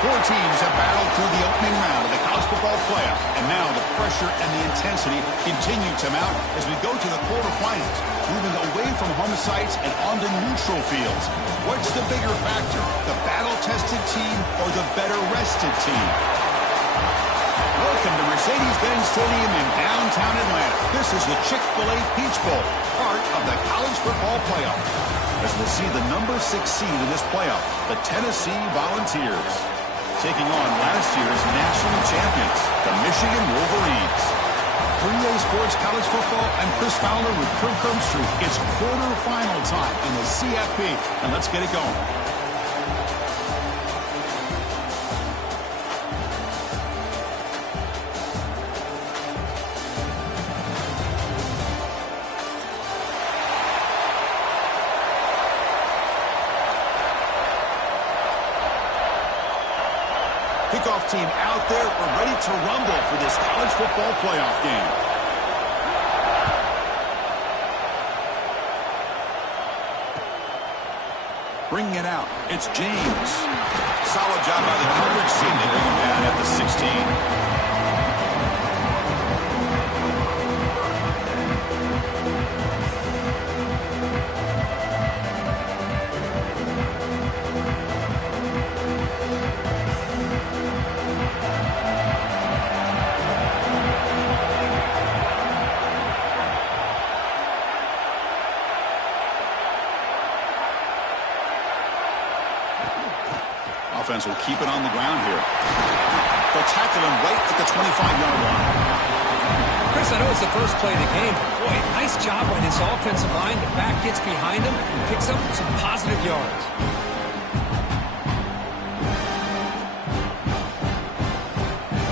Four teams have battled through the opening round of the college football playoff, and now the pressure and the intensity continue to mount as we go to the quarterfinals, moving away from home sites and onto neutral fields. What's the bigger factor, the battle-tested team or the better-rested team? Welcome to Mercedes-Benz Stadium in downtown Atlanta. This is the Chick-fil-A Peach Bowl, part of the college football playoff. As we'll see the number 6 seed in this playoff, the Tennessee Volunteers, taking on last year's national champions, the Michigan Wolverines. 3A Sports College Football, I'm Chris Fowler with Kirk Herbstreit. It's quarterfinal time in the CFP, and let's get it going. Kickoff team out there. We're ready to rumble for this college football playoff game. Bringing it out, it's James. Solid job by the coverage team. They bring him down at the 16. Offense will keep it on the ground here. They'll tackle him right at the 25-yard line. Chris, I know it's the first play of the game. Boy, nice job by this offensive line. The back gets behind him and picks up some positive yards.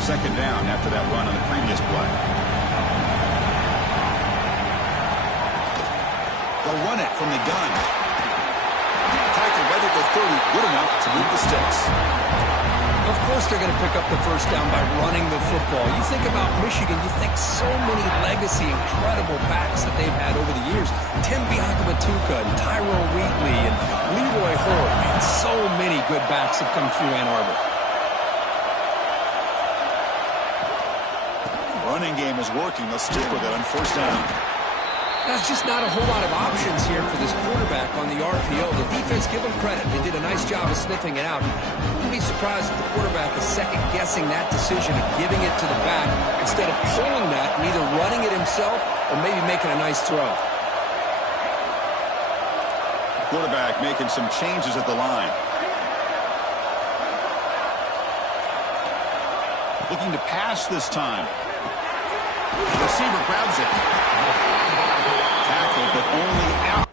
second down after that run on the previous play. They'll run it from the gun. Tackle right at the 30, good enough to move the sticks. Of course they're going to pick up the first down by running the football. You think about Michigan, you think so many legacy, incredible backs that they've had over the years. Tim Biakabatuka and Tyrone Wheatley and Leroy Hoare. Man, so many good backs have come through Ann Arbor. Running game is working. They'll stick with it on first down. There's just not a whole lot of options here for this quarterback on the RPO. The defense, give them credit. They did a nice job of sniffing it out. Wouldn't be surprised if the quarterback is second-guessing that decision of giving it to the back instead of pulling that and either running it himself or maybe making a nice throw. Quarterback making some changes at the line. Looking to pass this time. The receiver grabs it. Tackle, but only out.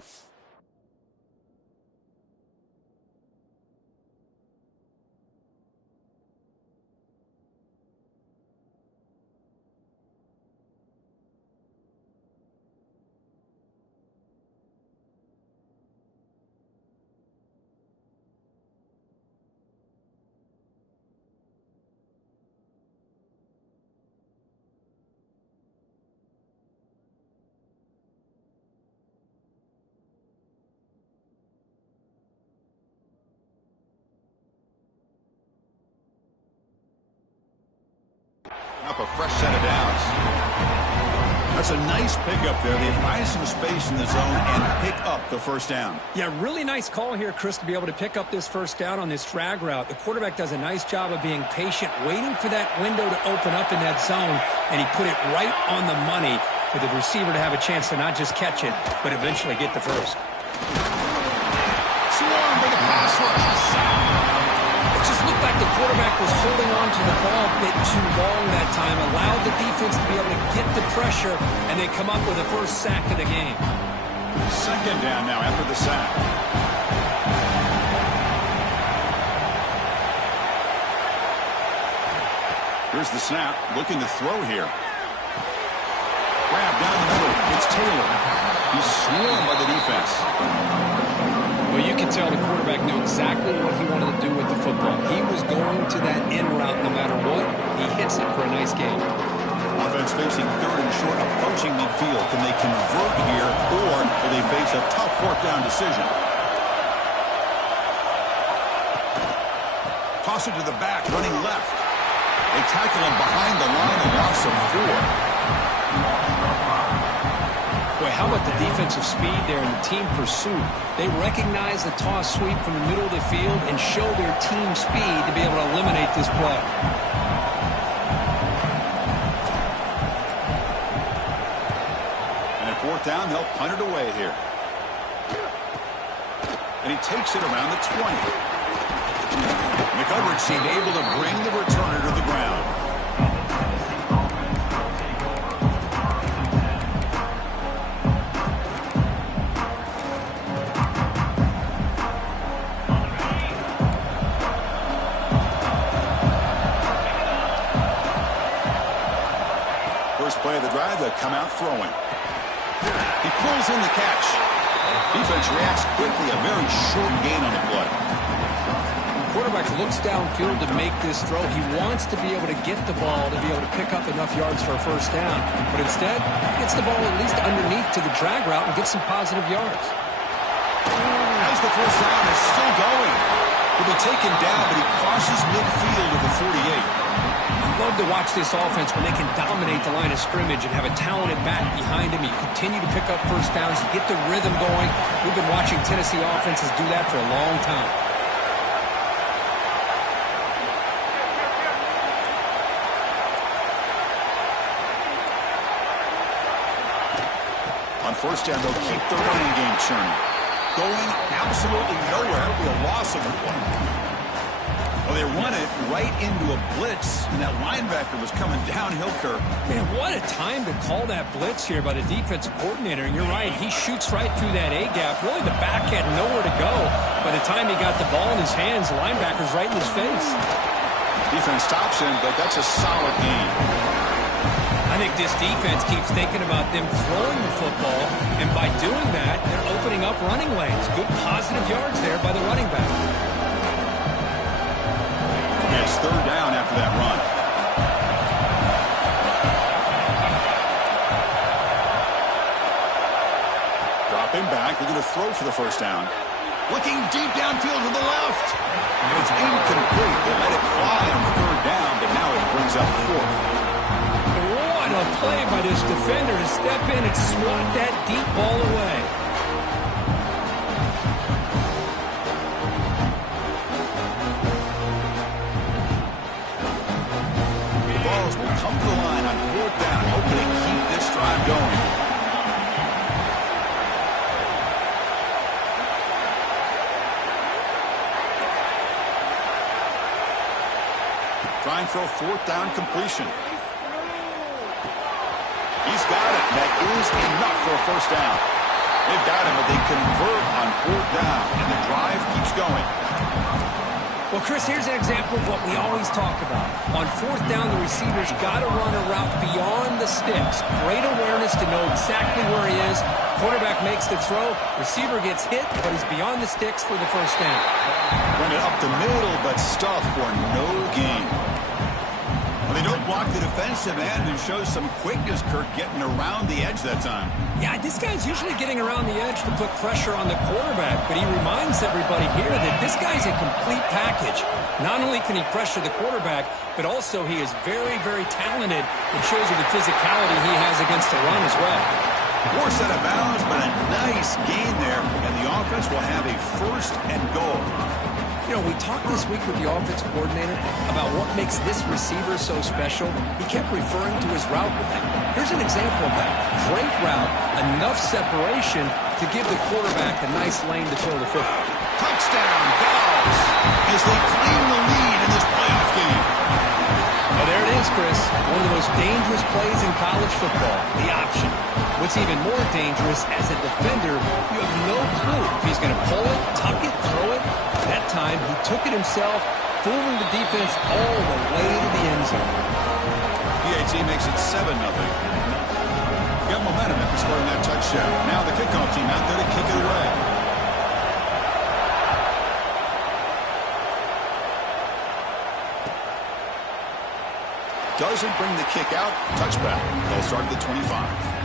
Up a fresh set of downs. That's a nice pickup there. They find some space in the zone and pick up the first down. Yeah, really nice call here, Chris, to be able to pick up this first down on this drag route. The quarterback does a nice job of being patient, waiting for that window to open up in that zone, and he put it right on the money for the receiver to have a chance to not just catch it, but eventually get the first. Swarm for the pass rush. It just looked like the quarterback was holding on to the ball a bit too long that time, allowed the defense to be able to get the pressure, and they come up with the first sack of the game. Second down now after the sack. Here's the snap, looking to throw here. Grab down the middle, it's Taylor. He's swarmed by the defense. Well, you can tell the quarterback knew exactly what he wanted to do with the football. He was going to that in route no matter what. He hits it for a nice game. Offense facing third and short, approaching midfield. Can they convert here, or will they face a tough fourth down decision? Toss it to the back, running left. They tackle him behind the line, a loss of 4. Boy, how about the defensive speed there in the team pursuit? They recognize the toss sweep from the middle of the field and show their team speed to be able to eliminate this play. And at fourth down, they'll punt it away here. And he takes it around the 20. McGovern seemed able to bring the returner to the ground. First play of the drive, they'll come out throwing. He pulls in the catch. Defense reacts quickly, a very short gain on the play. Quarterback looks downfield to make this throw. He wants to be able to get the ball to be able to pick up enough yards for a first down. But instead, he gets the ball at least underneath to the drag route and gets some positive yards. As the first down is still going. He'll be taken down, but he crosses midfield at the 48. I love to watch this offense when they can dominate the line of scrimmage and have a talented back behind him. You continue to pick up first downs, you get the rhythm going. We've been watching Tennessee offenses do that for a long time. On first down, they'll keep the running game churning. Going absolutely nowhere. It'll be a loss of 1. Well, they run it right into a blitz, and that linebacker was coming downhill curve. Man, what a time to call that blitz here by the defensive coordinator. And you're right, he shoots right through that A-gap. Really, the back had nowhere to go. By the time he got the ball in his hands, the linebacker's right in his face. Defense stops him, but that's a solid gain. I think this defense keeps thinking about them throwing the football, and by doing that, they're opening up running lanes. Good positive yards there by the running back. It's third down after that run. Dropping back, they're going to throw for the first down. Looking deep downfield to the left. And it's incomplete. They let it fly on third down, but now it brings up fourth. What a play by this defender to step in and swat that deep ball away. The balls will come to the line on fourth down, hoping to keep this drive going. Trying for a fourth down completion. He's got it. That is enough for a first down. They've got him, but they convert on fourth down, and the drive keeps going. Well, Chris, here's an example of what we always talk about. On fourth down, the receiver's got to run a route beyond the sticks. Great awareness to know exactly where he is. Quarterback makes the throw. Receiver gets hit, but he's beyond the sticks for the first down. Run it up the middle, but stuffed for no gain. They don't block the defensive end and show some quickness, Kirk, getting around the edge that time. Yeah, this guy's usually getting around the edge to put pressure on the quarterback, but he reminds everybody here that this guy's a complete package. Not only can he pressure the quarterback, but also he is very, very talented. It shows you the physicality he has against the run as well. Poor set of bounds, but a nice gain there, and the offense will have a first and goal. You know, we talked this week with the offense coordinator about what makes this receiver so special. He kept referring to his route running. Here's an example of that. Great route, enough separation to give the quarterback a nice lane to throw the football. Touchdown, Vols, as they claim the lead in this playoff game. Well, there it is, Chris. One of the most dangerous plays in college football, the option. What's even more dangerous, as a defender, you have no clue if he's going to pull it, tuck it, throw it. That time, he took it himself, fooling the defense all the way to the end zone. PAT makes it 7-0. Got momentum after scoring that touchdown. Now the kickoff team out there to kick it away. Doesn't bring the kick out. Touchback. They'll start at the 25.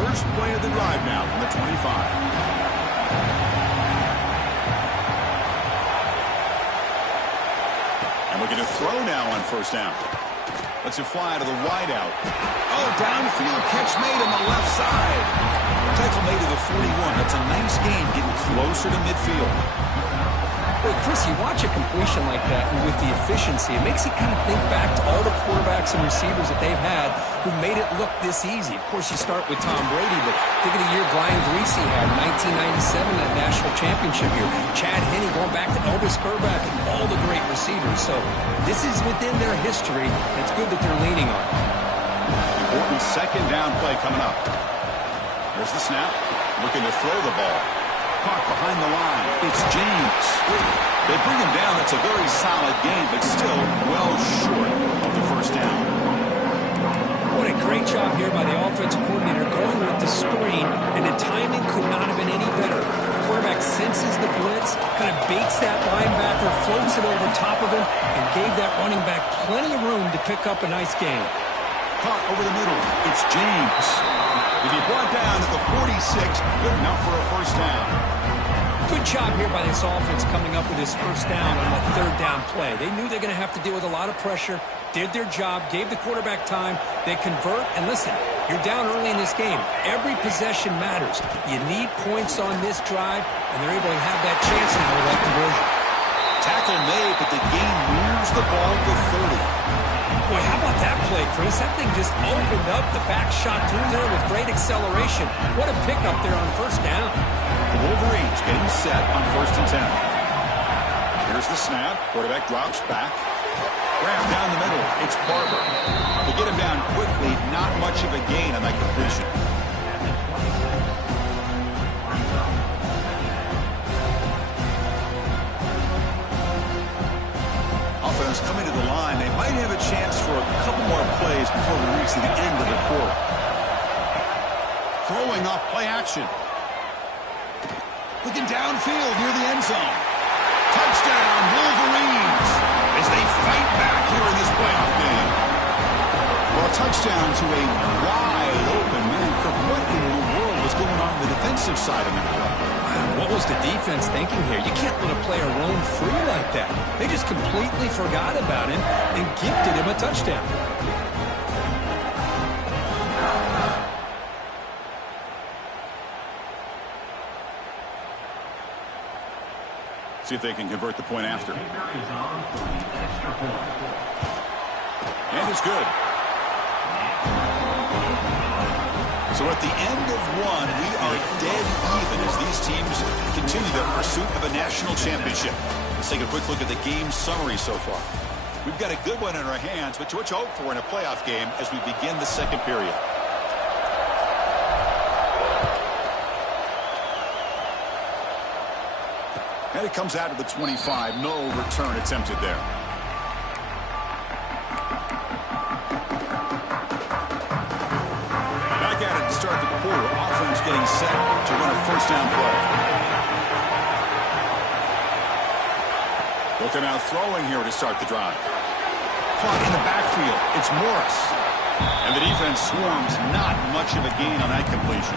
First play of the drive now from the 25. And we're going to throw now on first down. Let's it fly to the wideout. Oh, downfield catch made on the left side. Tackle made to the 41. That's a nice gain, getting closer to midfield. Well, Chris, you watch a completion like that, and with the efficiency, it makes you kind of think back to all the quarterbacks and receivers that they've had who made it look this easy. Of course, you start with Tom Brady, but think of the year Brian Greasy had, 1997, that national championship year. Chad Henne going back to Elvis Grbac and all the great receivers. So this is within their history, and it's good that they're leaning on it. Important second down play coming up. There's the snap. Looking to throw the ball. Caught behind the line. It's James. They bring him down. That's a very solid game, but still well short of the first down. What a great job here by the offensive coordinator going with the screen, and the timing could not have been any better. The quarterback senses the blitz, kind of baits that linebacker, floats it over top of him, and gave that running back plenty of room to pick up a nice gain. Caught over the middle. It's James. To be brought down at the 46, good enough for a first down. Good job here by this offense coming up with his first down on that third down play. They knew they're going to have to deal with a lot of pressure, did their job, gave the quarterback time. They convert, and listen, you're down early in this game. Every possession matters. You need points on this drive, and they're able to have that chance now with that conversion. Tackle made, but the game moves the ball to 30. Boy, how about that play, Chris? That thing just opened up. The back shot through there with great acceleration. What a pickup there on first down. The Wolverines getting set on 1st and 10. Here's the snap. Quarterback drops back. Grab down the middle. It's Barber. To get him down quickly, not much of a gain on that completion. offense coming to the line. They might have a chance for a couple more plays before we reach the end of the quarter. Throwing off play action. Looking downfield near the end zone. Touchdown, Wolverines, as they fight back here in this playoff game. Well, a touchdown to a wide open man. Kirk, what in the world was going on the defensive side of that play? What was the defense thinking here? You can't let a player roam free like that. They just completely forgot about him and gifted him a touchdown. See if they can convert the point after. And it's good. So at the end of one, we are dead even as these teams continue their pursuit of a national championship. Let's take a quick look at the game summary so far. We've got a good one in our hands, but what you hope for in a playoff game as we begin the second period. And it comes out of the 25. No return attempted there. Back at it to start the quarter. Offense getting set to run a first down play. Looking out throwing here to start the drive. Caught in the backfield. It's Morris. And the defense swarms. Not much of a gain on that completion.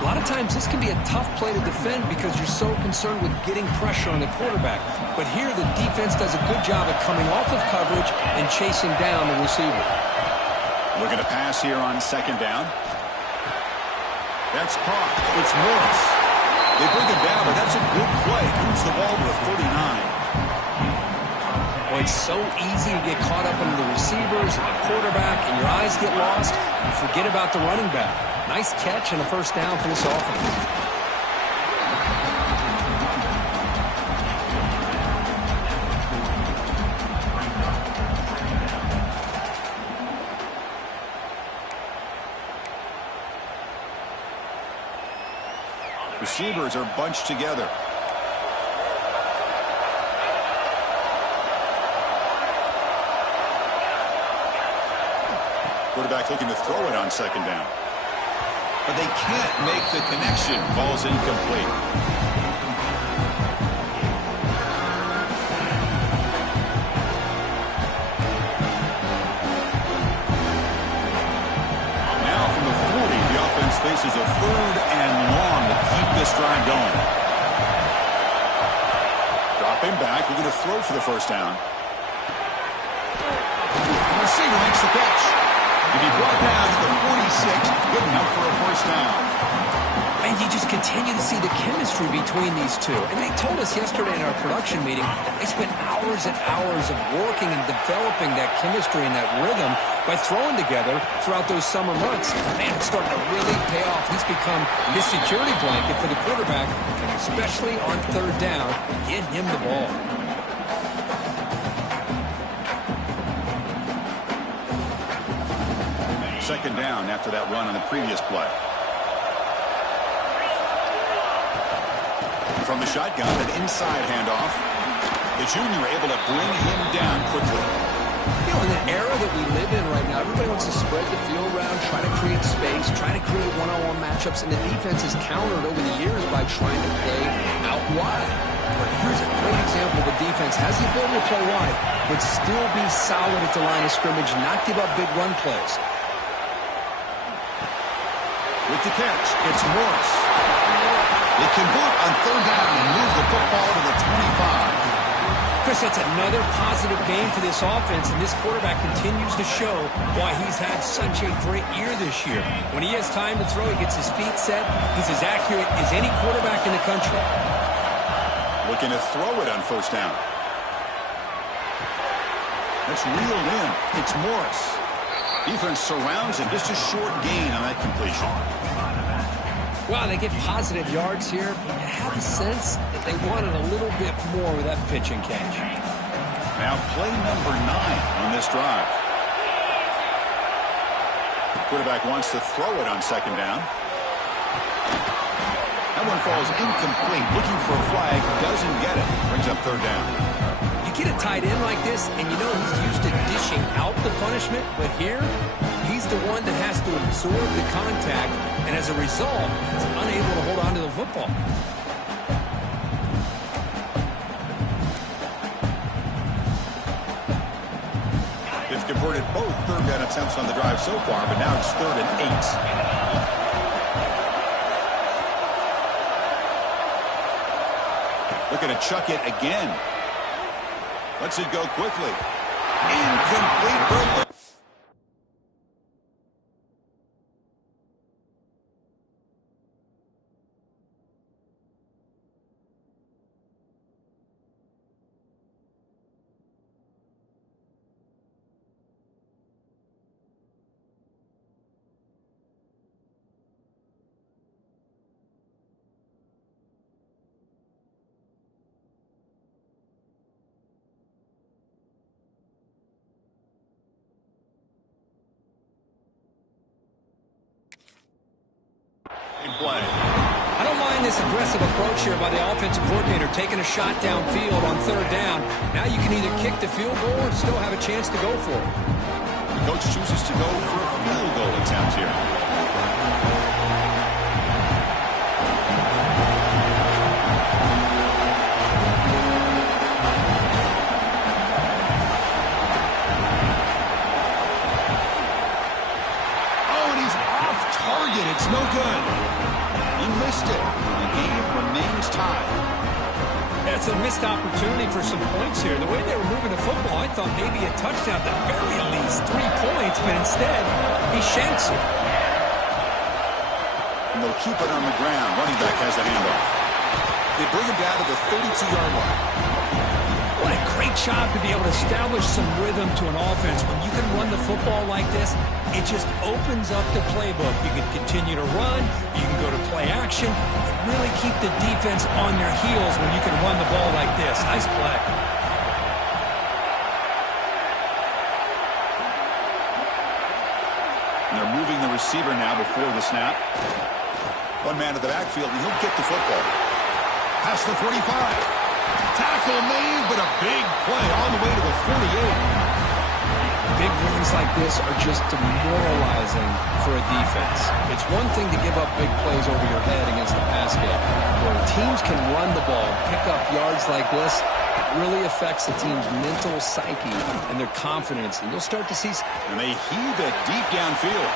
A lot of times this can be a tough play to defend because you're so concerned with getting pressure on the quarterback. But here the defense does a good job of coming off of coverage and chasing down the receiver. Looking to pass here on second down. That's caught. It's Morris. They bring him down, but that's a good play. Moves the ball to the 49. Well, it's so easy to get caught up in the receivers and the quarterback, and your eyes get lost. You forget about the running back. Nice catch and a first down for this offense. Receivers are bunched together. Quarterback looking to throw it on second down. But they can't make the connection. Ball's incomplete. Now from the 40, the offense faces a third and long to keep this drive going. Dropping back, we're going to throw for the first down. The receiver makes the catch. To be brought down to the 46, good enough for a first down. And you just continue to see the chemistry between these two. And they told us yesterday in our production meeting, they spent hours and hours of working and developing that chemistry and that rhythm by throwing together throughout those summer months. Man, it's starting to really pay off. He's become his security blanket for the quarterback, especially on third down, getting him the ball. Second down after that run on the previous play. From the shotgun, an inside handoff. The junior able to bring him down quickly. You know, in the era that we live in right now, everybody wants to spread the field around, try to create space, try to create one-on-one matchups, and the defense has countered over the years by trying to play out wide. But here's a great example of a defense has the ability to play wide, but still be solid at the line of scrimmage, not give up big run plays. With the catch, it's Morris. They convert on third down and move the football to the 25. Chris, that's another positive game for this offense, and this quarterback continues to show why he's had such a great year this year. When he has time to throw, he gets his feet set. He's as accurate as any quarterback in the country. Looking to throw it on first down. That's reeled in. It's Morris. Defense surrounds him. Just a short gain on that completion. Wow, they get positive yards here. You have a sense that they wanted a little bit more with that pitch and catch. Now play number 9 on this drive. Quarterback wants to throw it on second down. That one falls incomplete. Looking for a flag. Doesn't get it. Brings up third down. You get a tight end like this, and you know he's used to dishing out the punishment, but here, he's the one that has to absorb the contact, and as a result, he's unable to hold on to the football. They've converted both third down attempts on the drive so far, but now it's 3rd and 8. Looking to chuck it again. Lets it go quickly. Incomplete. Play. I don't mind this aggressive approach here by the offensive coordinator, taking a shot downfield on 3rd down. Now you can either kick the field goal or still have a chance to go for it. The coach chooses to go for a field goal attempt here. Oh, and he's off target. It's no good. He missed it. The game remains tied. That's a missed opportunity for some points here. The way they were moving the football, I thought maybe a touchdown at the very least, 3 points, but instead, he shanks it. And they'll keep it on the ground. Running back has the handoff. They bring him down to the 32-yard line. What a great job to be able to establish some rhythm to an offense. When you can run the football like this, it just opens up the playbook. You can continue to run. You can go to play action. And really keep the defense on their heels when you can run the ball like this. Nice play. And they're moving the receiver now before the snap. One man at the backfield, and he'll get the football. Past the 45. Tackle made, but a big play all the way to the 48. Big runs like this are just demoralizing for a defense. It's one thing to give up big plays over your head against the pass game. When teams can run the ball, pick up yards like this, it really affects the team's mental psyche and their confidence. And you'll start to see... And they heave it deep downfield.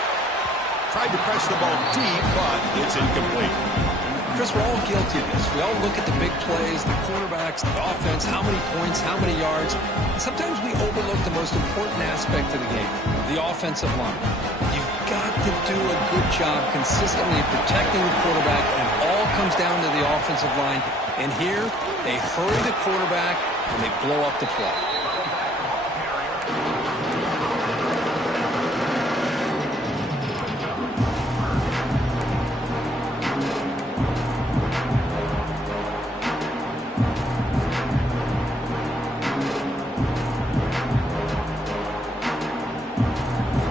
Tried to press the ball deep, but it's incomplete. Chris, we're all guilty of this. We all look at the big plays, the quarterbacks, the offense, how many points, how many yards. And sometimes we overlook the most important aspect of the game, the offensive line. You've got to do a good job consistently protecting the quarterback, and it all comes down to the offensive line. And here, they hurry the quarterback, and they blow up the play.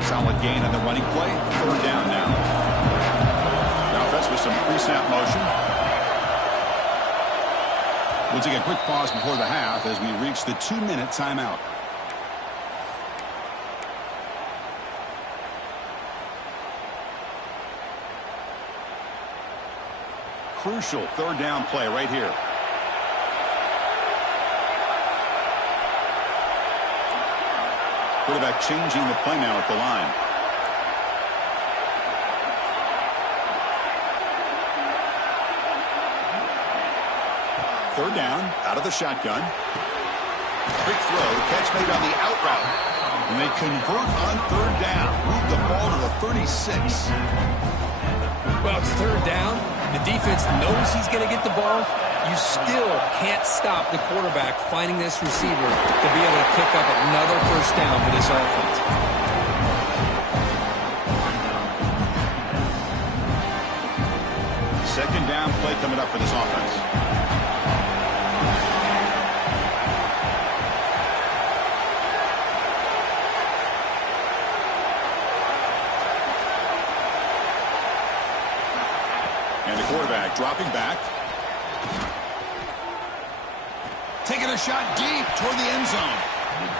Solid gain on the running play. 3rd down now. The offense with some pre-snap motion. We'll take a quick pause before the half as we reach the 2-minute timeout. Crucial 3rd down play right here. Quarterback changing the play now at the line. Third down, out of the shotgun. Quick throw, catch made on the out route. And they convert on 3rd down. Move the ball to the 36. Well, it's 3rd down. The defense knows he's going to get the ball. You still can't stop the quarterback finding this receiver to be able to pick up another 1st down for this offense. Second down play coming up for this offense. And the quarterback dropping back. Taking a a shot deep toward the end zone.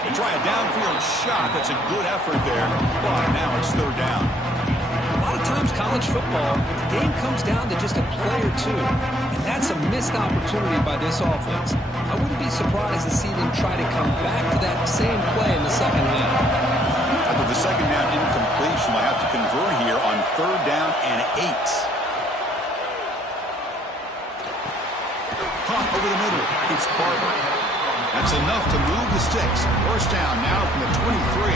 They try a downfield shot. That's a good effort there, but now it's third down. A lot of times college football, the game comes down to just a play or two, and that's a missed opportunity by this offense. I wouldn't be surprised to see them try to come back to that same play in the second half. After the second down incompletion, they'll have to convert here on third down and 8. Caught over the middle. It's Barber. That's enough to move the sticks. First down now from the 23.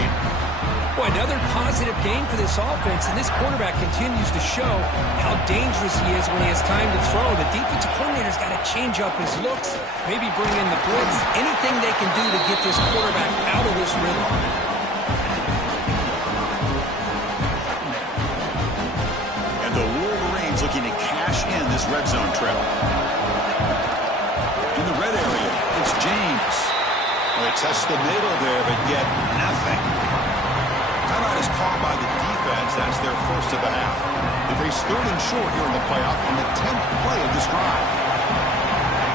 Boy, another positive game for this offense, and this quarterback continues to show how dangerous he is when he has time to throw. The defensive coordinator's got to change up his looks, maybe bring in the blitz, anything they can do to get this quarterback out of this rhythm. And the Wolverines looking to cash in this red zone trip. In the red area, it's James. Well, they test the middle there, but get nothing. Timeout is called by the defense. That's their first of the half. They face third and short here in the playoff on the 10th play of this drive.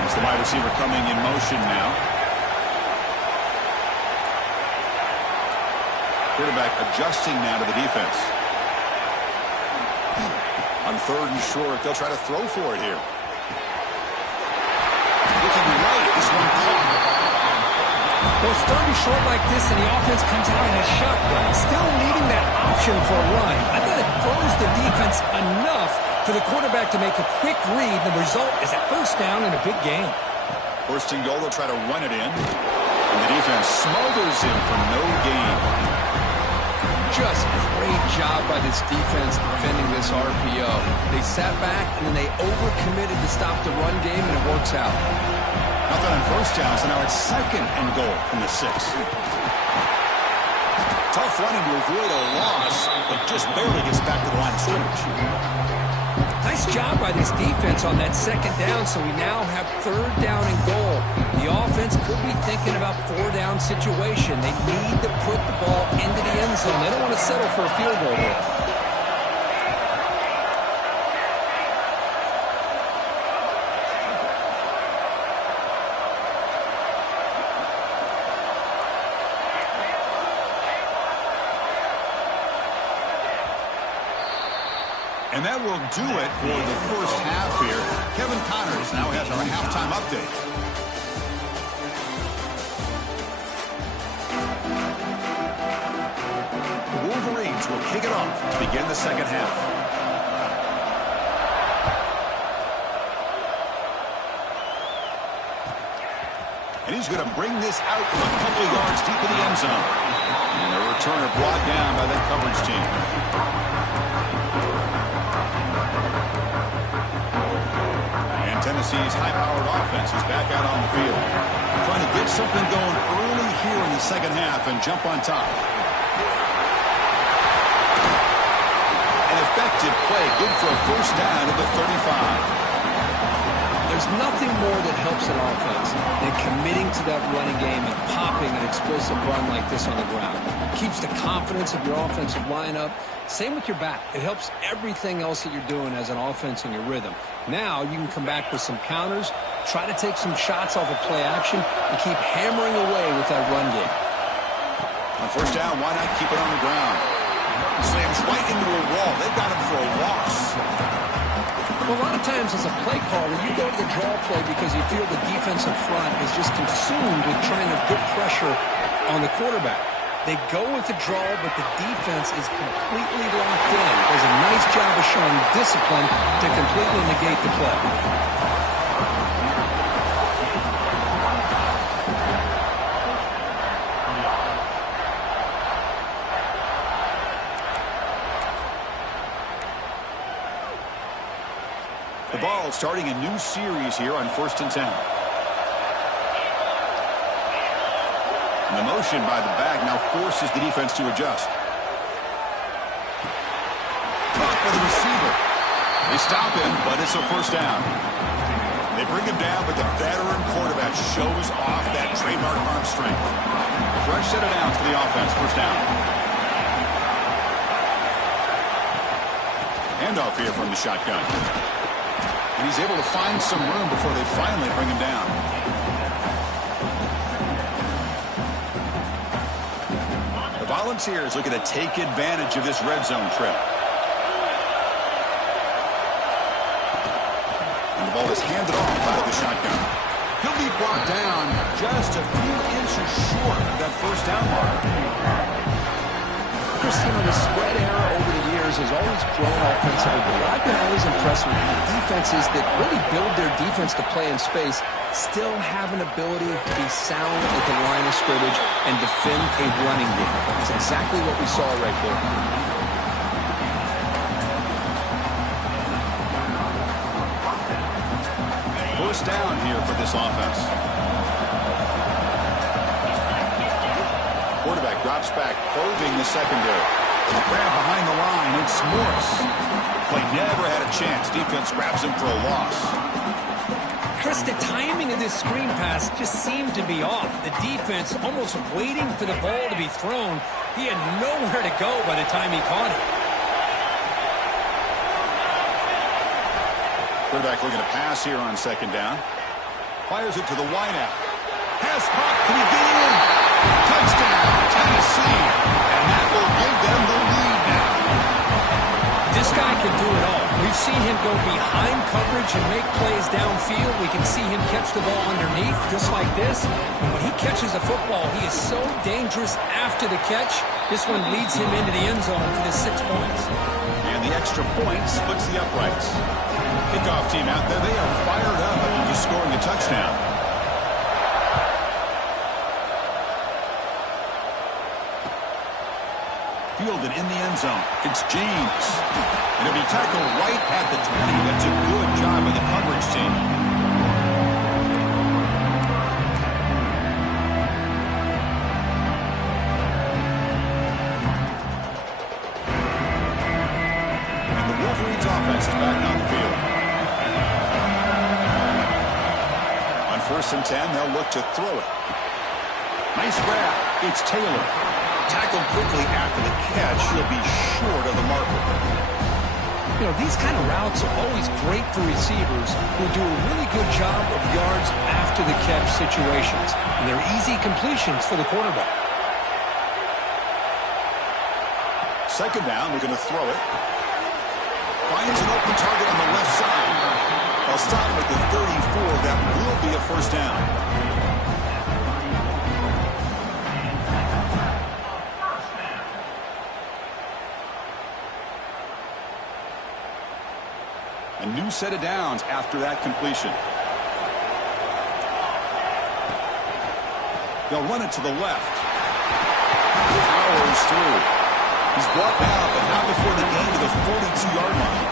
It's the wide receiver coming in motion now. Quarterback adjusting now to the defense. On third and short, they'll try to throw for it here. Looking right, this one caught. Well, it's third and short like this, and the offense comes out in a shotgun, still needing that option for a run. I thought it throws the defense enough for the quarterback to make a quick read. The result is a first down in a big game. First and goal, they'll try to run it in. And the defense smothers him for no gain. Just great job by this defense defending this RPO. They sat back, and then they overcommitted to stop the run game, and it works out. Nothing on first down, so now it's second and goal from the 6. Tough running to avoid a loss, but just barely gets back to the line of scrimmage. Nice job by this defense on that second down, so we now have third down and goal. The offense could be thinking about four-down situation. They need to put the ball into the end zone. They don't want to settle for a field goal here. And that will do it for the first half here. Kevin Connors now has our halftime update. The Wolverines will kick it off to begin the second half. And he's going to bring this out a couple of yards deep in the end zone. And the returner brought down by that coverage team. Tennessee's high-powered offense is back out on the field. Trying to get something going early here in the second half and jump on top. An effective play, good for a first down at the 35. There's nothing more that helps an offense than committing to that running game and popping an explosive run like this on the ground. Keeps the confidence of your offensive lineup. Same with your back. It helps everything else that you're doing as an offense in your rhythm. Now you can come back with some counters, try to take some shots off of play action, and keep hammering away with that run game. On first down, why not keep it on the ground? Slams right into a wall. They've got him for a loss. Well, a lot of times as a play caller, you go to the draw play because you feel the defensive front is just consumed with trying to get pressure on the quarterback. They go with the draw, but the defense is completely locked in. Does a nice job of showing discipline to completely negate the play. The ball starting a new series here on 1st and 10. And the motion by the back now forces the defense to adjust. Caught by the receiver. They stop him, but it's a first down. They bring him down, but the veteran quarterback shows off that trademark arm strength. Fresh set of downs for the offense. First down. Handoff here from the shotgun. And he's able to find some room before they finally bring him down. Volunteers looking to take advantage of this red zone trip. And the ball is handed off out of the shotgun. He'll be brought down just a few inches short of that first down mark. Christine, the spread error over the years has always grown offensively, but I've been always impressed with defenses that really build their defense to play in space, still have an ability to be sound at the line of scrimmage and defend a running game. That's exactly what we saw right there. First down here for this offense. Quarterback drops back, probing the secondary. Grab behind the line. It's Morris. Play never had a chance. Defense grabs him for a loss. Chris, the timing of this screen pass just seemed to be off. The defense almost waiting for the ball to be thrown. He had nowhere to go by the time he caught it. Quarterback looking to pass here on second down. Fires it to the wideout. Has caught. Can he get in? Touchdown, Tennessee. And that will give them the lead now. This guy can do it all. We've seen him go behind coverage and make plays downfield. We can see him catch the ball underneath just like this. And when he catches a football, he is so dangerous after the catch. This one leads him into the end zone for the 6 points. And the extra point splits the uprights. Kickoff team out there, they are fired up after just scoring a touchdown. Fielded in the end zone. It's James. And he'll be tackled right at the 20. That's a good job by the coverage team. And the Wolverines offense is back on the field. On 1st and 10, they'll look to throw it. Nice grab. It's Taylor. Tackled quickly after the catch. He'll be short of the marker. You know, these kind of routes are always great for receivers who do a really good job of yards after the catch situations. And they're easy completions for the quarterback. Second down, we're going to throw it. Finds an open target on the left side. They'll stop with the 34. That will be a first down. A new set of downs after that completion. They'll run it to the left. Powers through. He's brought down, but not before the gain to the 42-yard line.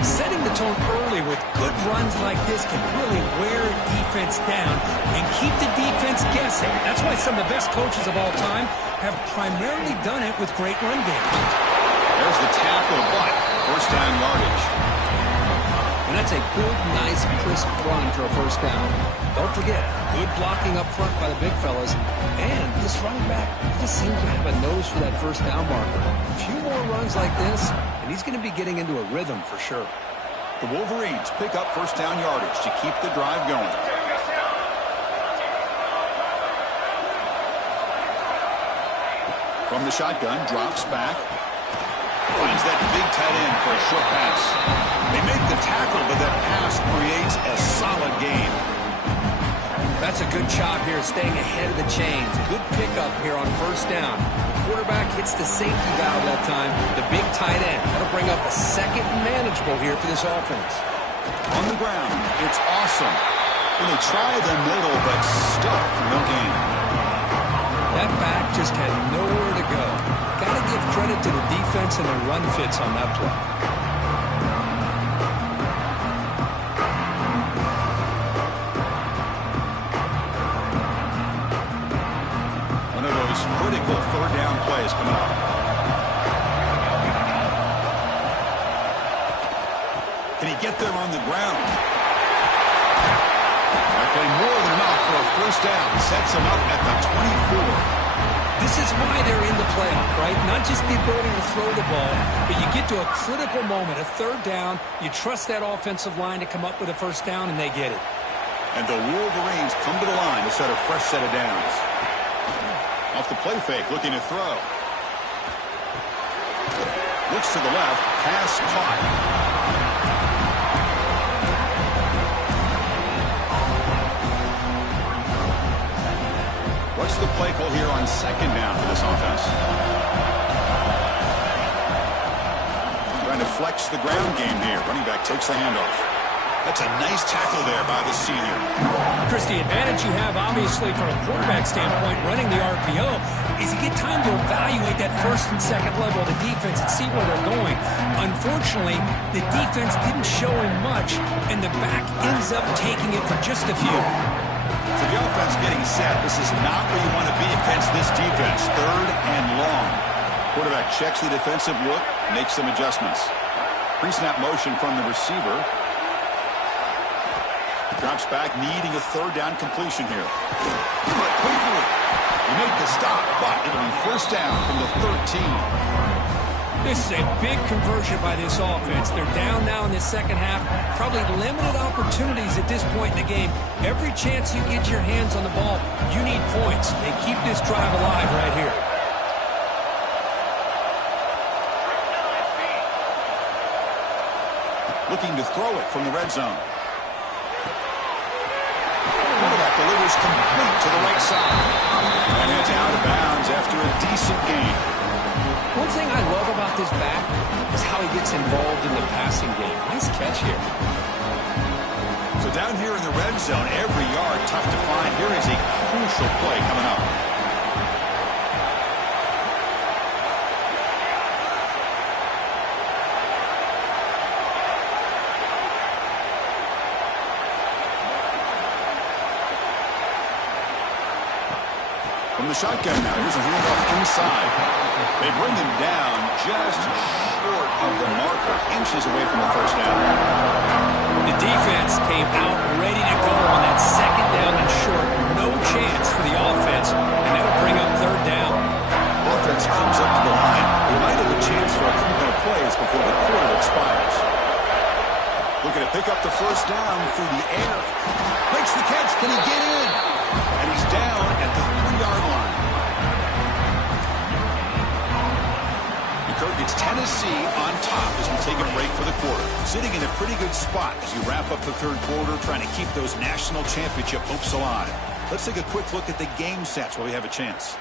Setting the tone early with good runs like this can really wear a defense down and keep the defense guessing. That's why some of the best coaches of all time have primarily done it with great run games. There's the tackle, but first down yardage. And that's a good, nice, crisp run for a first down. Don't forget, good blocking up front by the big fellas. And this running back, he just seems to have a nose for that first down marker. A few more runs like this, and he's going to be getting into a rhythm for sure. The Wolverines pick up first down yardage to keep the drive going. From the shotgun, drops back. Finds that big tight end for a short pass. They make the tackle, but that pass creates a solid gain. That's a good job here, staying ahead of the chains. Good pickup here on first down. The quarterback hits the safety valve that time. The big tight end. That'll bring up a second and manageable here for this offense. On the ground, it's awesome. When they try the middle, but stuck for no gain. That back just had nowhere to go. Got to give credit to the defense and their run fits on that play. One of those critical third down plays coming up. Can he get there on the ground? That play more than enough for a first down. Sets him up at the 24. This is why they're in the playoff, right? Not just the ability to throw the ball, but you get to a critical moment, a third down. You trust that offensive line to come up with a first down, and they get it. And the Wolverines come to the line to set a fresh set of downs. Off the play fake, looking to throw. Looks to the left, pass caught. What's the play call here on second down for this offense? Trying to flex the ground game here. Running back takes the handoff. That's a nice tackle there by the senior. Chris, the advantage you have, obviously, from a quarterback standpoint, running the RPO, is you get time to evaluate that first and second level of the defense and see where they're going. Unfortunately, the defense didn't show him much, and the back ends up taking it for just a few. So the offense getting set. This is not where you want to be against this defense. Third and long. Quarterback checks the defensive look, makes some adjustments. Pre-snap motion from the receiver. Drops back, needing a third down completion here. Quickly. He made the stop, but it'll be first down from the 13. This is a big conversion by this offense. They're down now in the second half. Probably limited opportunities at this point in the game. Every chance you get your hands on the ball, you need points. They keep this drive alive right here. Looking to throw it from the red zone. Quarterback delivers complete to the right side. And it's out of bounds after a decent gain. One thing I love about this back is how he gets involved in the passing game. Nice catch here. So down here in the red zone, every yard tough to find. Here is a crucial play coming up. From the shotgun now, here's a handoff inside. They bring him down just short of the marker, inches away from the first down. The defense came out ready to go on that second down and short. No chance for the offense, and that'll bring up third down. Offense comes up to the line. They might have a chance for a couple of plays before the quarter expires. Looking to pick up the first down through the air. Makes the catch. Can he get in? And he's down at the 3-yard line. It's Tennessee on top as we take a break for the quarter. Sitting in a pretty good spot as you wrap up the third quarter, trying to keep those national championship hopes alive. Let's take a quick look at the game sets while we have a chance.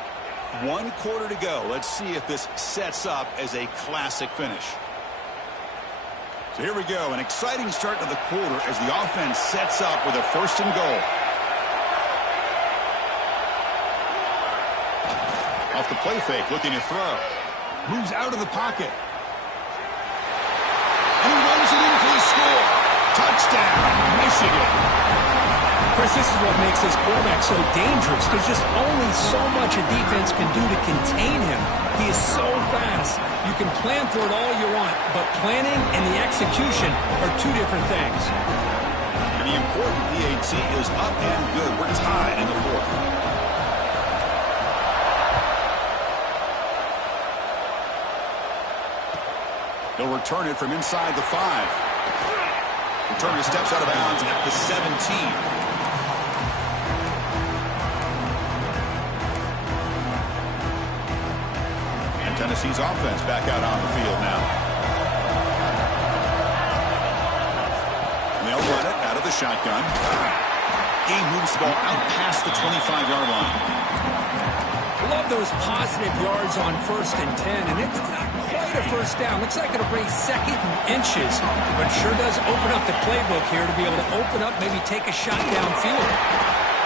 1 quarter to go. Let's see if this sets up as a classic finish. So here we go. An exciting start to the quarter as the offense sets up with a first and goal. Off the play fake, looking to throw. Moves out of the pocket. And he runs it in for the score. Touchdown, Michigan. Chris, this is what makes this quarterback so dangerous. There's just only so much a defense can do to contain him. He is so fast. You can plan for it all you want, but planning and the execution are two different things. And the important PAT is up and good. We're tied in the fourth. They'll return it from inside the 5. Returner steps out of bounds at the 17. And Tennessee's offense back out on the field now. And they'll run it out of the shotgun. Game moves the ball out past the 25-yard line. Love those positive yards on 1st and 10, and it's not quite a first down. Looks like it'll bring second and inches, but sure does open up the playbook here to be able to open up, maybe take a shot downfield.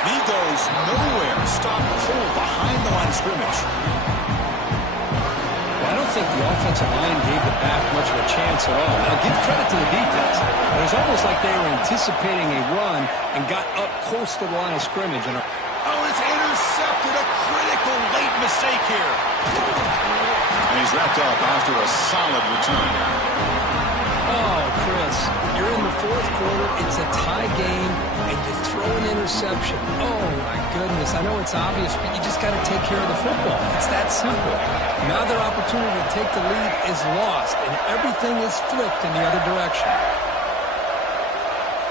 He goes nowhere. Stop cold behind the line of scrimmage. Well, I don't think the offensive line gave the back much of a chance at all. Now, give credit to the defense. It was almost like they were anticipating a run and got up close to the line of scrimmage. And it's intercepted. A critical late mistake here. And he's wrapped up after a solid return. Oh, Chris, you're in the fourth quarter. It's a tie game, and you throw an interception. Oh, my goodness. I know it's obvious, but you just got to take care of the football. It's that simple. Now their opportunity to take the lead is lost, and everything is flipped in the other direction.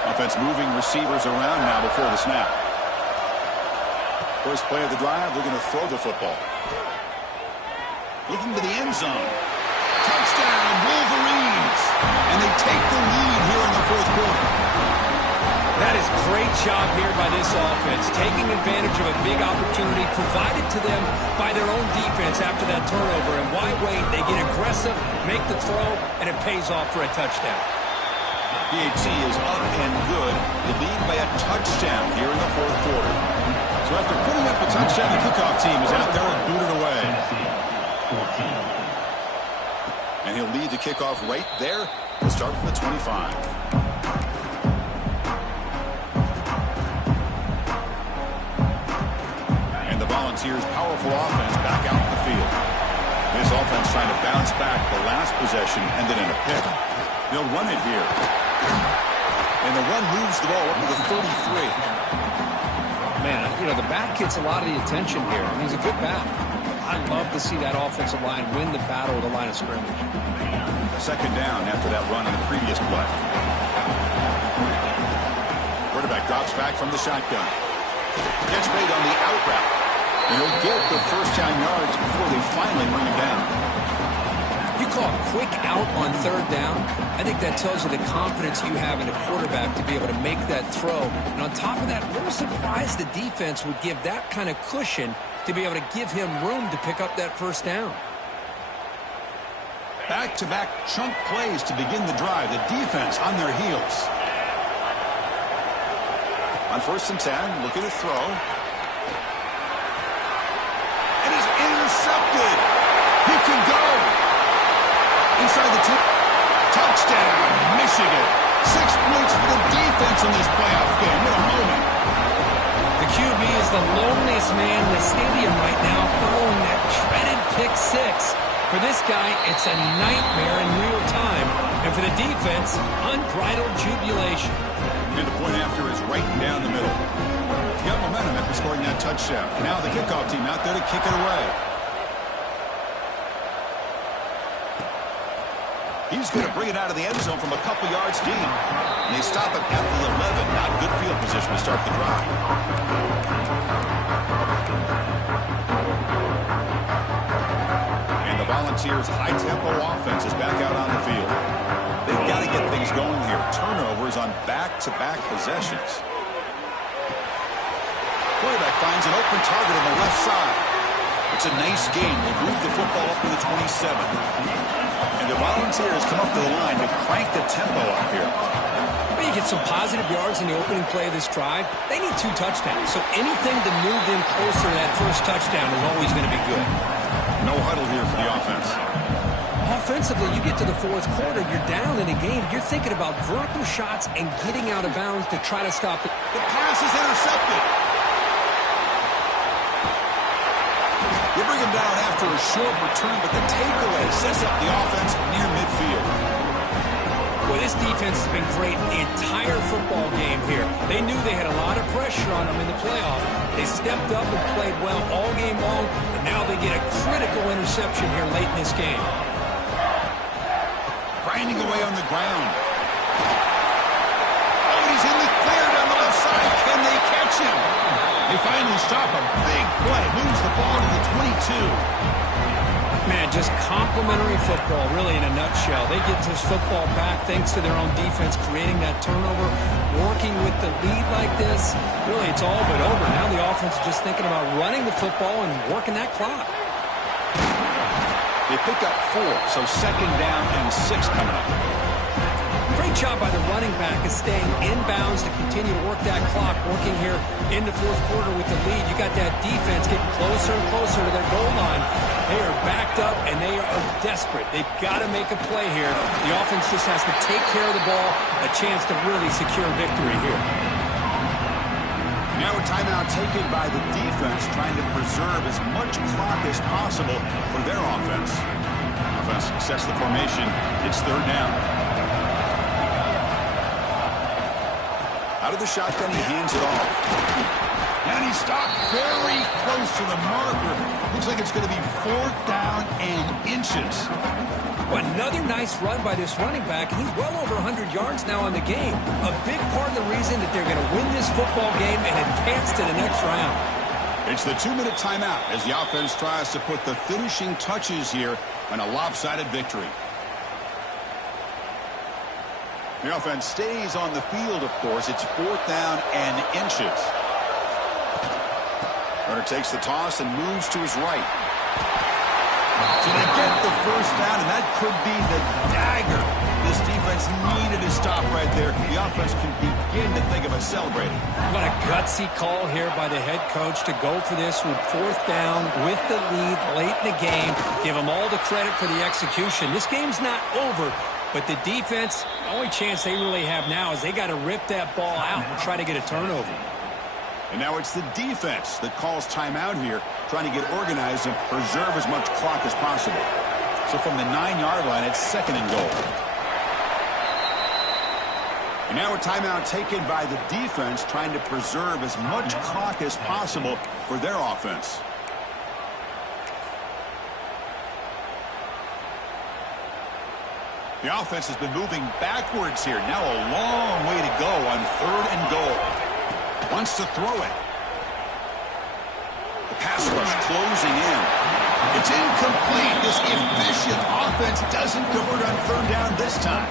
Offense moving receivers around now before the snap. First play of the drive, they're going to throw the football. Looking to the end zone. Touchdown, Wolverines! And they take the lead here in the fourth quarter. That is great job here by this offense, taking advantage of a big opportunity provided to them by their own defense after that turnover. And why wait? They get aggressive, make the throw, and it pays off for a touchdown. PAT is up and good. The lead by a touchdown here in the fourth quarter. So after putting up a touchdown, the kickoff team is out there and booted away. And he'll lead the kickoff right there. We'll start from the 25. Volunteers' powerful offense back out in the field. This offense trying to bounce back. The last possession ended in a pick. They'll run it here. And the run moves the ball up to the 33. Man, you know, the back gets a lot of the attention here. I mean, he's a good back. I'd love to see that offensive line win the battle of the line of scrimmage. Second down after that run on the previous play. Quarterback drops back from the shotgun. Gets made on the out route. And he'll get the first down yards before they finally bring him down. You call a quick out on third down. I think that tells you the confidence you have in a quarterback to be able to make that throw. And on top of that, we're surprised the defense would give that kind of cushion to be able to give him room to pick up that first down. Back-to-back chunk plays to begin the drive. The defense on their heels. On 1st and 10, looking to throw. And he's intercepted. He can go. Inside the touchdown, Michigan. 6 points for the defense in this playoff game. What a moment. The QB is the loneliest man in the stadium right now following that dreaded pick six. For this guy, it's a nightmare in real time. And for the defense, unbridled jubilation. And the point after is right down the middle. He got momentum after scoring that touchdown. Now the kickoff team out there to kick it away. He's going to bring it out of the end zone from a couple yards deep. And they stop it at the 11. Not good field position to start the drive. And the Volunteers' high-tempo offense is back out on the field. They've got to get things going here. Turnovers on back-to-back possessions. Quarterback finds an open target on the left side. It's a nice game. They move the football up to the 27. And the Volunteers come up to the line to crank the tempo up here. Well, you get some positive yards in the opening play of this drive. They need 2 touchdowns, so anything to move them closer to that first touchdown is always going to be good. No huddle here for the offense. Offensively, you get to the fourth quarter, you're down in a game. You're thinking about vertical shots and getting out of bounds to try to stop it. The pass is intercepted. They bring him down after a short return, but the takeaway sets up the offense near midfield. Well, this defense has been great the entire football game here. They knew they had a lot of pressure on them in the playoff. They stepped up and played well all game long, and now they get a critical interception here late in this game. Grinding away on the ground. Oh, he's in the clear down the left side. Can they catch him? They finally stop a big play. Moves the ball to the 22. Man, just complimentary football, really, in a nutshell. They get this football back thanks to their own defense, creating that turnover, working with the lead like this. Really, it's all but over. Now the offense is just thinking about running the football and working that clock. They pick up 4, so 2nd down and 6 coming up. Great job by the running back of staying inbounds to continue to work that clock, working here in the fourth quarter with the lead. You got that defense getting closer and closer to their goal line. They are backed up, and they are desperate. They've got to make a play here. The offense just has to take care of the ball, a chance to really secure victory here. Now a timeout taken by the defense, trying to preserve as much clock as possible for their offense. Offense sets the formation. It's 3rd down. Out of the shotgun, he hands it off. And he stopped very close to the marker. Looks like it's going to be 4th down and inches. Well, another nice run by this running back. He's well over 100 yards now in the game. A big part of the reason that they're going to win this football game and advance to the next round. It's the 2-minute timeout as the offense tries to put the finishing touches here on a lopsided victory. The offense stays on the field, of course. It's 4th down and inches. Runner takes the toss and moves to his right. So they get the first down, and that could be the dagger this defense needed to stop right there. The offense can begin to think about celebrating. What a gutsy call here by the head coach to go for this with 4th down with the lead late in the game. Give them all the credit for the execution. This game's not over, but the defense, the only chance they really have now is they got to rip that ball out and try to get a turnover. And now it's the defense that calls timeout here, trying to get organized and preserve as much clock as possible. So from the 9-yard line, it's 2nd and goal. And now a timeout taken by the defense, trying to preserve as much clock as possible for their offense. The offense has been moving backwards here. Now a long way to go on 3rd and goal. Wants to throw it. The pass rush closing in. It's incomplete. This efficient offense doesn't convert on 3rd down this time.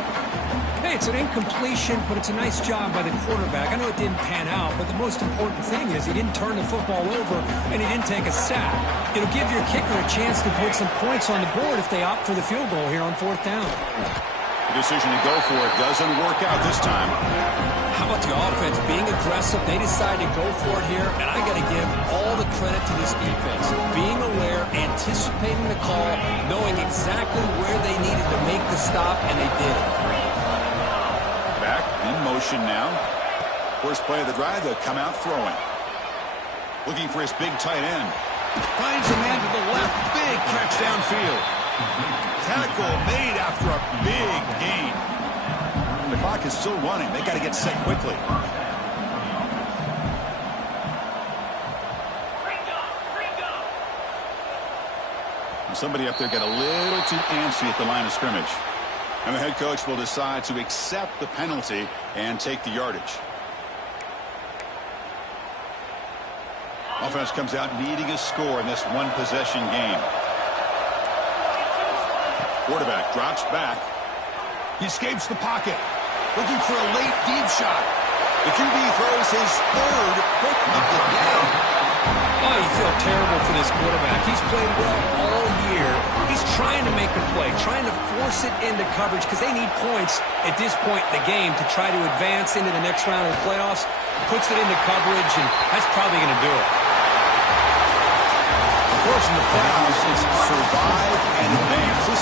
Hey, it's an incompletion, but it's a nice job by the quarterback. I know it didn't pan out, but the most important thing is he didn't turn the football over and he didn't take a sack. It'll give your kicker a chance to put some points on the board if they opt for the field goal here on 4th down. The decision to go for it doesn't work out this time. How about the offense being aggressive? They decide to go for it here, and I got to give all the credit to this defense. Being aware, anticipating the call, knowing exactly where they needed to make the stop, and they did it. Back in motion now. First play of the drive, they'll come out throwing. Looking for his big tight end. Finds a man to the left. Big catch downfield. Tackle made after a big gain. The clock is still running. They got to get set quickly. And somebody up there got a little too antsy at the line of scrimmage. And the head coach will decide to accept the penalty and take the yardage. Offense comes out needing a score in this one-possession game. Quarterback drops back. He escapes the pocket. Looking for a late deep shot. The QB throws his 3rd pick of the game. Oh, you feel terrible for this quarterback. He's played well all year. He's trying to make a play, trying to force it into coverage because they need points at this point in the game to try to advance into the next round of the playoffs. Puts it into coverage, and that's probably going to do it. Of course, in the playoffs,